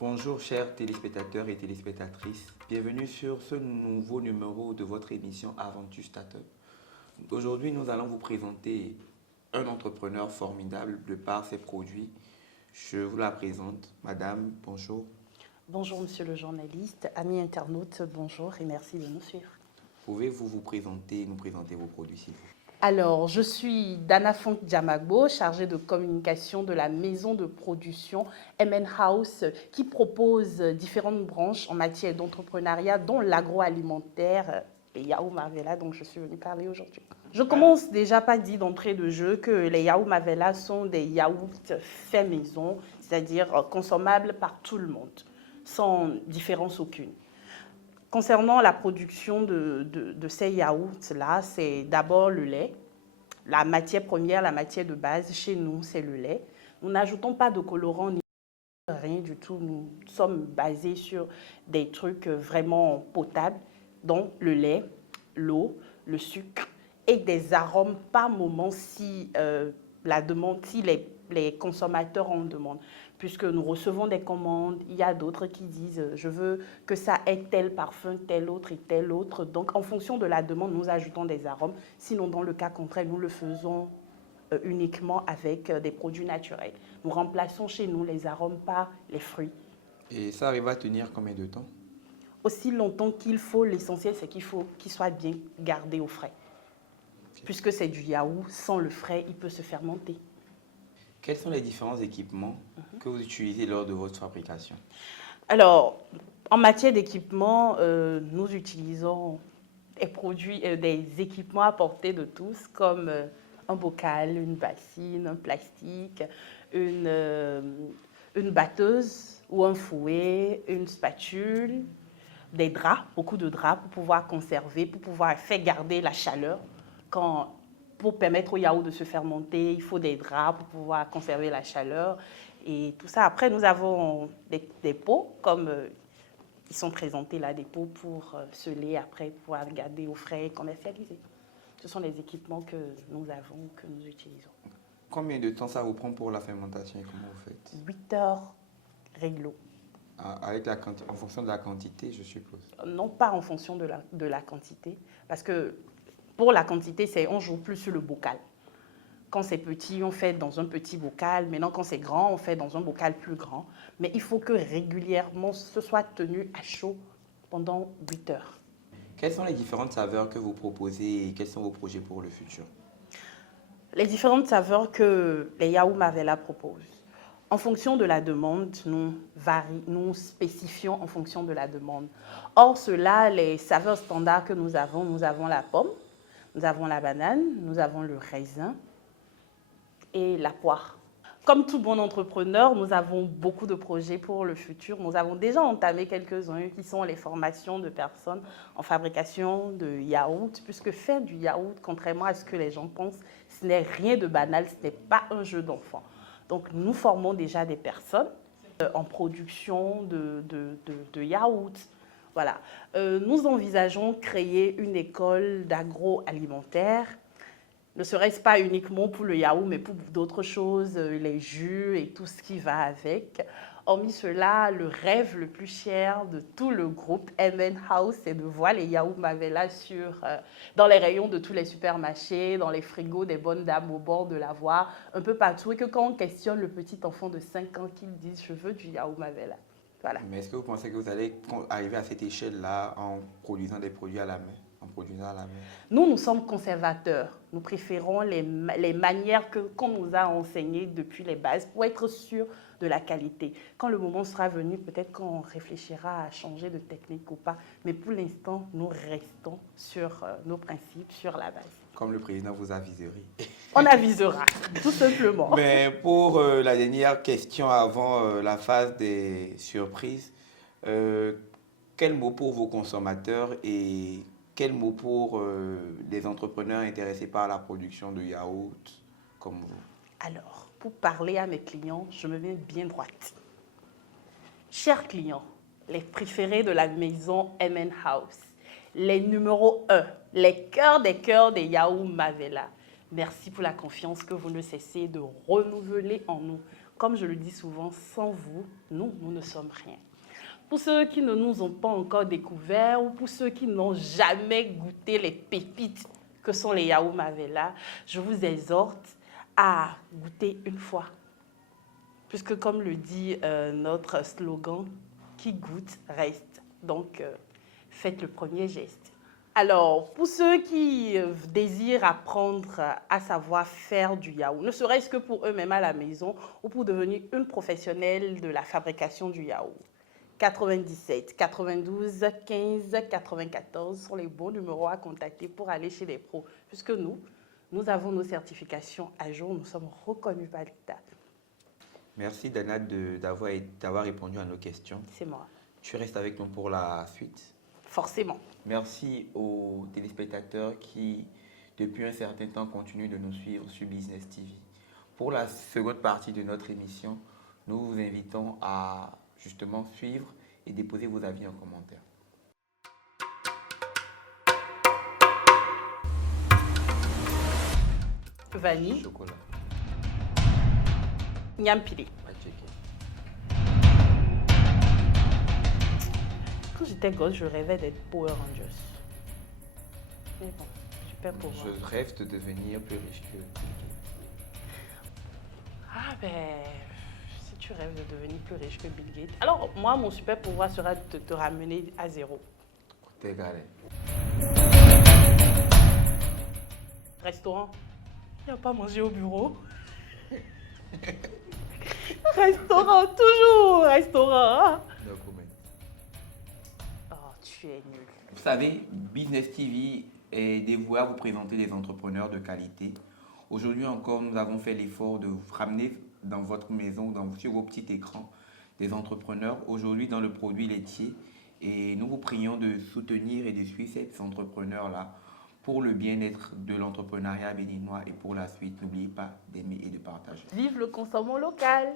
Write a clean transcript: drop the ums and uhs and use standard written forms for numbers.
Bonjour chers téléspectateurs et téléspectatrices, bienvenue sur ce nouveau numéro de votre émission Aventure Startup. Aujourd'hui, nous allons vous présenter un entrepreneur formidable de par ses produits. Je vous la présente, madame, bonjour. Bonjour monsieur le journaliste, amis internautes, bonjour et merci de nous suivre. Pouvez-vous vous présenter et nous présenter vos produits s'il vous plaît? Alors, je suis Dana Funk Diamagbo, chargée de communication de la maison de production MN House qui propose différentes branches en matière d'entrepreneuriat, dont l'agroalimentaire et Yahoo Marvella, dont je suis venue parler aujourd'hui. Je commence déjà par dire d'entrée de jeu que les Yahoo Marvella sont des yaourts faits maison, c'est-à-dire consommables par tout le monde, sans différence aucune. Concernant la production de ces yaourts-là, c'est d'abord le lait. La matière première, la matière de base, chez nous, c'est le lait. Nous n'ajoutons pas de colorant ni rien du tout. Nous sommes basés sur des trucs vraiment potables, dont le lait, l'eau, le sucre et des arômes par moment si les consommateurs en demandent. Puisque nous recevons des commandes, il y a d'autres qui disent « je veux que ça ait tel parfum, tel autre et tel autre ». Donc, en fonction de la demande, nous ajoutons des arômes. Sinon, dans le cas contraire, nous le faisons uniquement avec des produits naturels. Nous remplaçons chez nous les arômes par les fruits. Et ça arrive à tenir combien de temps? Aussi longtemps qu'il faut, l'essentiel c'est qu'il faut qu'il soit bien gardé au frais. Okay. Puisque c'est du yaourt, sans le frais, il peut se fermenter. Quels sont les différents équipements que vous utilisez lors de votre fabrication? Alors, en matière d'équipement, nous utilisons des équipements à portée de tous, comme un bocal, une bassine, un plastique, une batteuse ou un fouet, une spatule, des draps, beaucoup de draps pour pouvoir conserver, pour pouvoir faire garder la chaleur. Pour permettre au yaourt de se fermenter, il faut des draps pour pouvoir conserver la chaleur et tout ça. Après, nous avons des pots, comme ils sont présentés là, des pots pour sceller, après pouvoir garder au frais et commercialiser. Ce sont les équipements que nous avons, que nous utilisons. Combien de temps ça vous prend pour la fermentation et comment vous faites? 8 heures réglo. En fonction de la quantité, je suppose? Non, pas en fonction de la quantité, parce que pour la quantité, on joue plus sur le bocal. Quand c'est petit, on fait dans un petit bocal. Maintenant, quand c'est grand, on fait dans un bocal plus grand. Mais il faut que régulièrement, ce soit tenu à chaud pendant 8 heures. Quelles sont les différentes saveurs que vous proposez et quels sont vos projets pour le futur? Les différentes saveurs que les Yahoo Marvella proposent. En fonction de la demande, nous spécifions en fonction de la demande. Or, cela, les saveurs standards que nous avons la pomme, nous avons la banane, nous avons le raisin et la poire. Comme tout bon entrepreneur, nous avons beaucoup de projets pour le futur. Nous avons déjà entamé quelques-uns qui sont les formations de personnes en fabrication de yaourt, puisque faire du yaourt, contrairement à ce que les gens pensent, ce n'est rien de banal, ce n'est pas un jeu d'enfant. Donc, nous formons déjà des personnes en production de yaourt. Voilà. Nous envisageons créer une école d'agroalimentaire, ne serait-ce pas uniquement pour le yaourt, mais pour d'autres choses, les jus et tout ce qui va avec. Hormis cela, le rêve le plus cher de tout le groupe MN House, c'est de voir les yaourts Marvella dans les rayons de tous les supermarchés, dans les frigos des bonnes dames au bord de la voie, un peu partout. Et que quand on questionne le petit enfant de 5 ans, qu'il dise « je veux du yaourt Marvella ». Voilà. Mais est-ce que vous pensez que vous allez arriver à cette échelle-là en produisant des produits à la main? Nous sommes conservateurs. Nous préférons les manières qu'on nous a enseignées depuis les bases pour être sûr de la qualité. Quand le moment sera venu, peut-être qu'on réfléchira à changer de technique ou pas. Mais pour l'instant, nous restons sur nos principes, sur la base. Comme le président vous aviserait. On avisera, tout simplement. Mais pour la dernière question avant la phase des surprises, quel mot pour vos consommateurs et quel mot pour les entrepreneurs intéressés par la production de yaourt comme vous? Alors, pour parler à mes clients, je me mets bien droite. Chers clients, les préférés de la maison MN House, les numéros 1, les cœurs des Yahoo Marvella, merci pour la confiance que vous ne cessez de renouveler en nous. comme je le dis souvent, sans vous, nous ne sommes rien. Pour ceux qui ne nous ont pas encore découverts ou pour ceux qui n'ont jamais goûté les pépites que sont les Yahoo Mavela, je vous exhorte à goûter une fois. Puisque comme le dit notre slogan, qui goûte reste. Donc, faites le premier geste. Alors, pour ceux qui désirent apprendre à savoir faire du yaourt, ne serait-ce que pour eux-mêmes à la maison ou pour devenir une professionnelle de la fabrication du yaourt, 97, 92, 15, 94 sont les bons numéros à contacter pour aller chez les pros. Puisque nous avons nos certifications à jour, nous sommes reconnus par l'État. Merci Dana d'avoir répondu à nos questions. C'est moi. Tu restes avec nous pour la suite. Forcément. Merci aux téléspectateurs qui, depuis un certain temps, continuent de nous suivre sur Business TV. Pour la seconde partie de notre émission, nous vous invitons à justement suivre et déposer vos avis en commentaire. Vanille, Chocolat. Nyampili. À checker. Quand j'étais gosse, je rêvais d'être Power Rangers. Mais bon, super pouvoir. Je rêve de devenir plus riche que Bill Ah ben, si tu rêves de devenir plus riche que Bill Gates. Alors, moi, mon super pouvoir sera de te ramener à zéro. Gates. T'es galère. Restaurant. Il n'y a pas mangé au bureau. Restaurant, toujours restaurant. No comment. Oh, tu es nul. Vous savez, Business TV est dévoué à vous présenter des entrepreneurs de qualité. Aujourd'hui encore, nous avons fait l'effort de vous ramener dans votre maison, sur vos petits écrans, des entrepreneurs aujourd'hui dans le produit laitier. Et nous vous prions de soutenir et de suivre ces entrepreneurs-là pour le bien-être de l'entrepreneuriat béninois et pour la suite. N'oubliez pas d'aimer et de partager. Vive le consommant local.